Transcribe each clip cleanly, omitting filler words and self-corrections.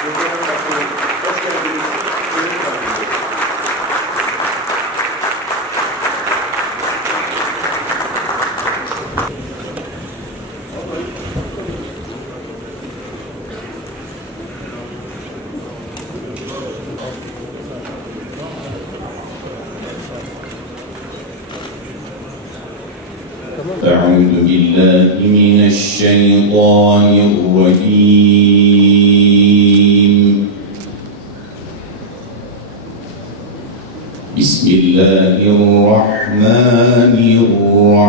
Muhterem Başkanım, hoş geldiniz. Buyurun efendim. أعوذ بالله من الشيطان الرجيم بسم الله الرحمن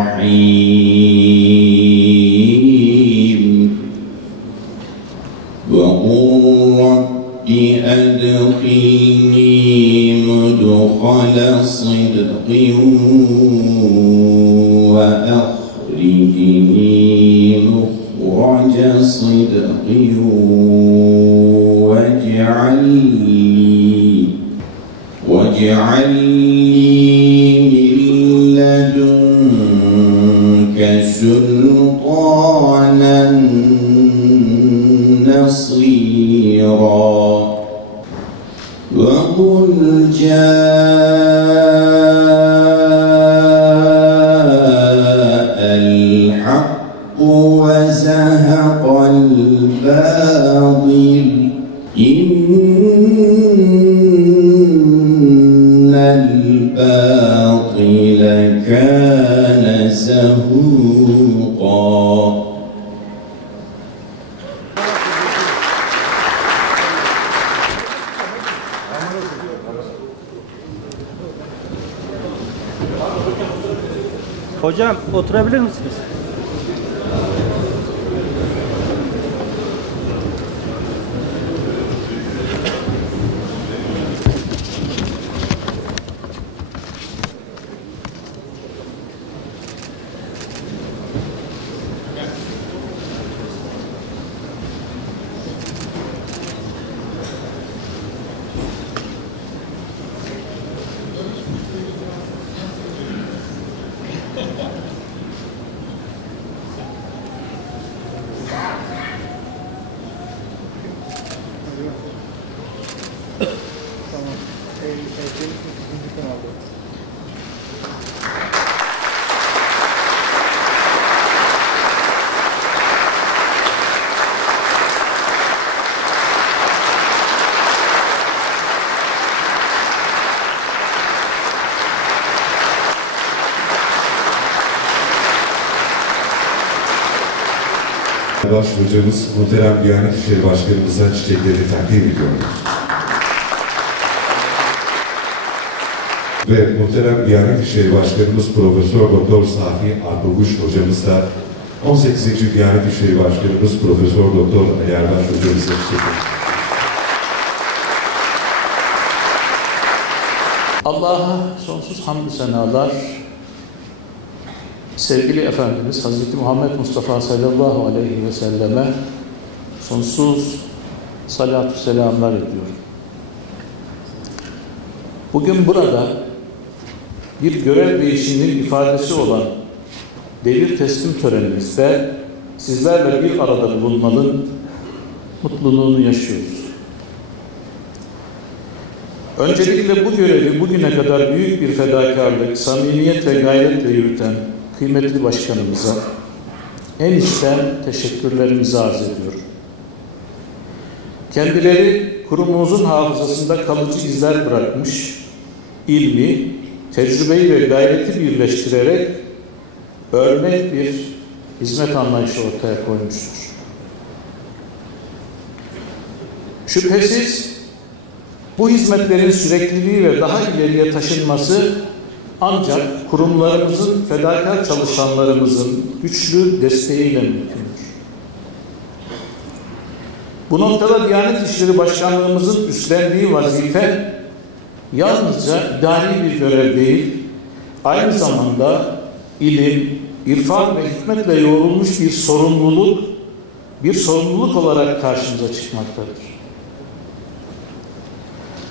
الرحيم وقل رب أدخلني مدخل صدق وأخرجني مخرج صدق واجعل لي من لدنك سلطانا نصيرا وقل وزهق الباطل إن الباطل كان زهوقا. Hocam oturabilir misiniz? Baş hocamız muhterem Diyanet İşleri Başkanımıza çiçekleri takdim ediyoruz. Ve muhterem Diyanet İşleri Başkanımız Profesör Doktor Safi Arpaguş hocamız da 18. Diyanet İşleri Başkanımız Profesör Doktor Ali Erbaş hocamıza çiçekleri. Allah'a sonsuz hamdü senalar, sevgili Efendimiz Hazreti Muhammed Mustafa sallallahu aleyhi ve selleme sonsuz salatü selamlar ediyorum. Bugün burada bir görev değişiminin ifadesi olan devir teslim törenimizde sizlerle bir arada bulunmanın mutluluğunu yaşıyoruz. Öncelikle bu görevi bugüne kadar büyük bir fedakarlık, samimiyet ve gayretle yürüten kıymetli başkanımıza en içten teşekkürlerimizi arz ediyorum. Kendileri kurumumuzun hafızasında kalıcı izler bırakmış, ilmi, tecrübeyi ve gayreti birleştirerek örnek bir hizmet anlayışı ortaya koymuştur. Şüphesiz bu hizmetlerin sürekliliği ve daha ileriye taşınması ancak kurumlarımızın, fedakar çalışanlarımızın güçlü desteğiyle mümkündür. Bu noktada Diyanet İşleri Başkanlığımızın üstlendiği vazife yalnızca idari bir görev değil, aynı zamanda ilim, irfan ve hikmetle yoğrulmuş bir sorumluluk olarak karşımıza çıkmaktadır.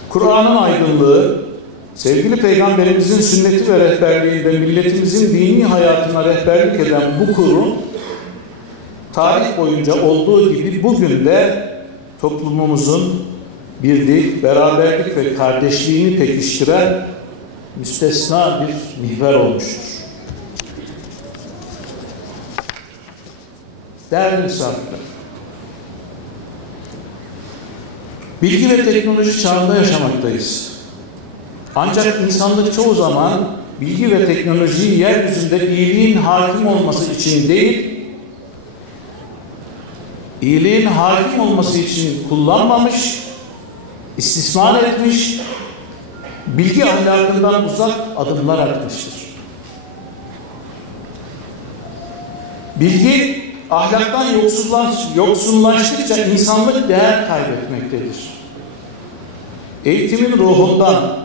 Kur'an'ın aydınlığı, sevgili Peygamberimizin sünneti ve rehberliğinde milletimizin dini hayatına rehberlik eden bu kurum, tarih boyunca olduğu gibi bugün de toplumumuzun birlik, beraberlik ve kardeşliğini pekiştiren müstesna bir mihver olmuştur. Değerli misafirler, bilgi ve teknoloji çağında yaşamaktayız. Ancak insanlık çoğu zaman bilgi ve teknolojiyi yeryüzünde iyiliğin hakim olması için değil, iyiliğin hakim olması için kullanmamış, istismar etmiş, bilgi ahlakından uzak adımlar atmıştır. Bilgi ahlaktan yoksunlaştıkça insanlık değer kaybetmektedir. Eğitimin ruhundan,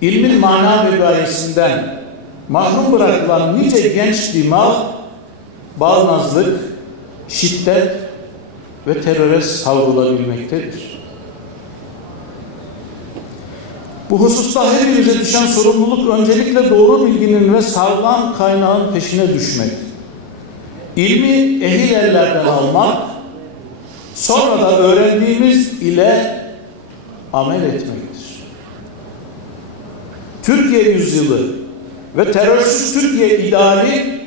ilmin mana ve gayesinden mahrum bırakılan nice genç dima, bağnazlık, şiddet ve teröre savrulabilmektedir. Bu hususta hepimize düşen sorumluluk öncelikle doğru bilginin ve sağlam kaynağın peşine düşmek. İlmi ehil ellerden almak, sonra da öğrendiğimiz ile amel etmektir. Türkiye yüzyılı ve terörsüz Türkiye ideali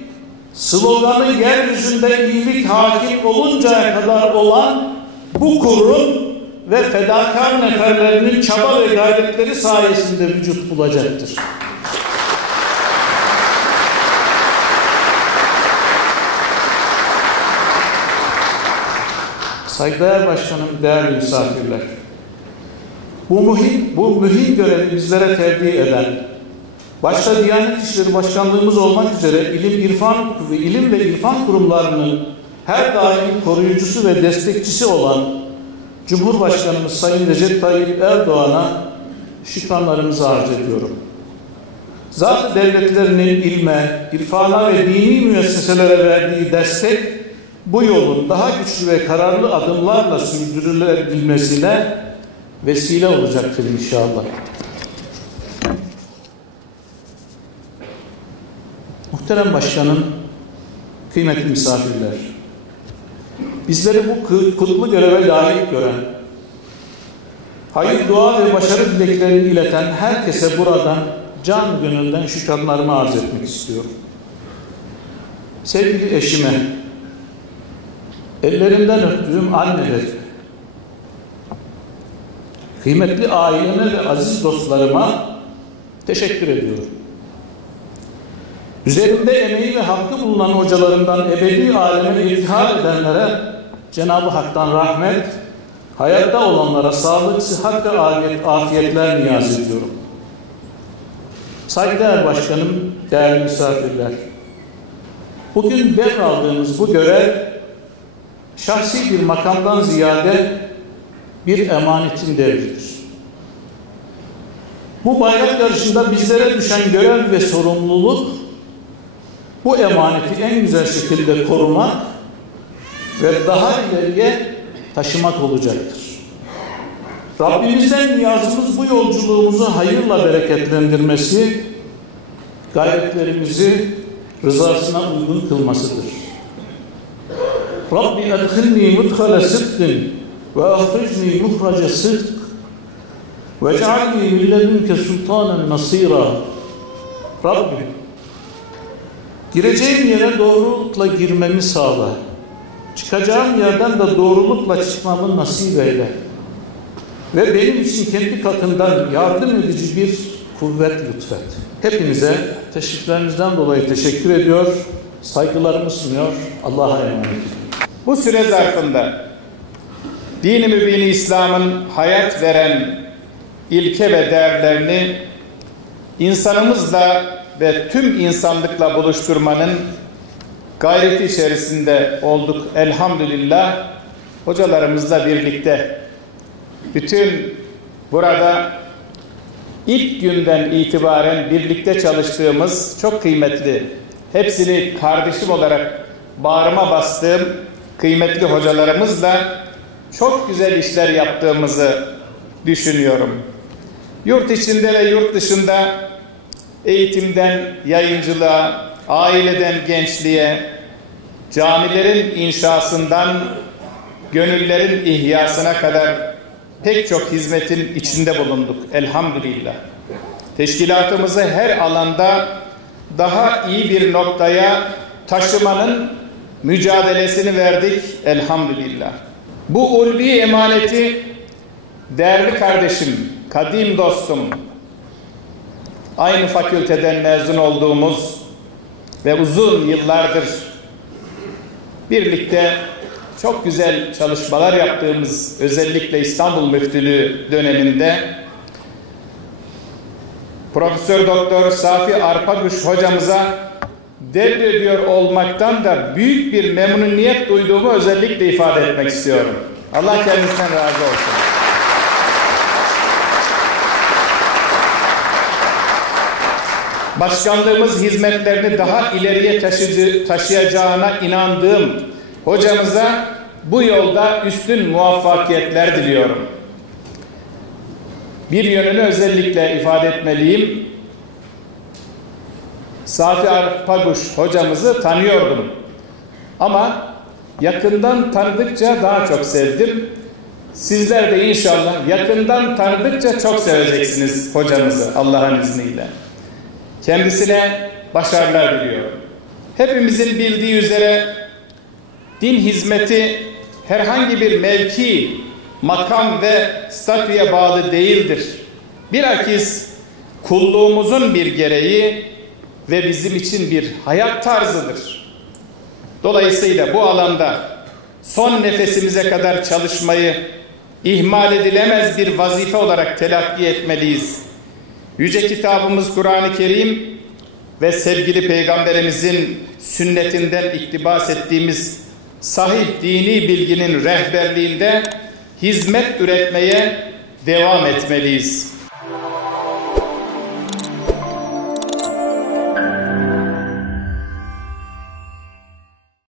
sloganı yeryüzünde iyilik hakim oluncaya kadar olan bu kurum ve fedakar neferlerinin çaba ve gayretleri sayesinde vücut bulacaktır. Saygıdeğer Başkanım, değerli misafirler, bu mühim görevi bizlere tevdi eden, başta Diyanet İşleri Başkanlığımız olmak üzere ilim ve irfan kurumlarının her daim koruyucusu ve destekçisi olan Cumhurbaşkanımız Sayın Recep Tayyip Erdoğan'a şükranlarımızı arz ediyorum. Zat-ı devletlerinin ilme, irfana ve dini müesseselere verdiği destek, bu yolun daha güçlü ve kararlı adımlarla sürdürülebilmesine vesile olacaktır inşallah. Muhterem Başkanım, kıymetli misafirler, bizleri bu kutlu göreve layık gören, hayır, dua ve başarı dileklerini ileten herkese buradan can gönülden şükranlarımı arz etmek istiyorum. Sevgili eşime, ellerinden öptüğüm anneler, kıymetli aileme ve aziz dostlarıma teşekkür ediyorum. Üzerinde emeği ve hakkı bulunan hocalarından ebedi aleme irtihal edenlere Cenab-ı Hak'tan rahmet, hayatta olanlara sağlık, sıhhat ve afiyetler niyaz ediyorum. Saygıdeğer Başkanım, değerli misafirler, bugün devraldığımız bu görev şahsi bir makamdan ziyade bir emanetin devridir. Bu bayrak yarışında bizlere düşen görev ve sorumluluk, bu emaneti en güzel şekilde korumak ve daha ileriye taşımak olacaktır. Rabbimizden niyazımız bu yolculuğumuzu hayırla bereketlendirmesi, gayretlerimizi rızasına uygun kılmasıdır. Rabbi edhilni mudhale sıdkın ve ahricni muhrace sıdk ve cealni min ledunke sultanen nasira. Rabbim, gireceğim yere doğrulukla girmemi sağla. Çıkacağım yerden de doğrulukla çıkmamı nasip eyle. Ve benim için kendi katından yardım edici bir kuvvet lütfet. Hepinize teşriflerinizden dolayı teşekkür ediyor, saygılarımı sunuyor. Allah'a emanet olun. Bu süre zarfında din-i mübin İslam'ın hayat veren ilke ve değerlerini insanımızla ve tüm insanlıkla buluşturmanın gayreti içerisinde olduk elhamdülillah. Hocalarımızla birlikte bütün burada ilk günden itibaren birlikte çalıştığımız çok kıymetli, hepsini kardeşim olarak bağrıma bastığım kıymetli hocalarımızla çok güzel işler yaptığımızı düşünüyorum. Yurt içinde ve yurt dışında eğitimden yayıncılığa, aileden gençliğe, camilerin inşasından gönüllerin ihyasına kadar pek çok hizmetin içinde bulunduk elhamdülillah. Teşkilatımızı her alanda daha iyi bir noktaya taşımanın mücadelesini verdik elhamdülillah. Bu ulvi emaneti değerli kardeşim, kadim dostum, aynı fakülteden mezun olduğumuz ve uzun yıllardır birlikte çok güzel çalışmalar yaptığımız, özellikle İstanbul Müftülüğü döneminde Profesör Doktor Safi Arpaguş hocamıza devrediyor olmaktan da büyük bir memnuniyet duyduğumu özellikle ifade etmek istiyorum. Allah kendisinden razı olsun. Başkanlığımız hizmetlerini daha ileriye taşıyacağına inandığım hocamıza bu yolda üstün muvaffakiyetler diliyorum. Bir yönünü özellikle ifade etmeliyim. Safi Arpaguş hocamızı tanıyordum. Ama yakından tanıdıkça daha çok sevdim. Sizler de inşallah yakından tanıdıkça çok seveceksiniz hocamızı Allah'ın izniyle. Kendisine başarılar diliyorum. Hepimizin bildiği üzere din hizmeti herhangi bir mevki, makam ve statüye bağlı değildir. Bilakis kulluğumuzun bir gereği ve bizim için bir hayat tarzıdır. Dolayısıyla bu alanda son nefesimize kadar çalışmayı ihmal edilemez bir vazife olarak telakki etmeliyiz. Yüce kitabımız Kur'an-ı Kerim ve sevgili Peygamberimizin sünnetinden iktibas ettiğimiz sahih dini bilginin rehberliğinde hizmet üretmeye devam etmeliyiz.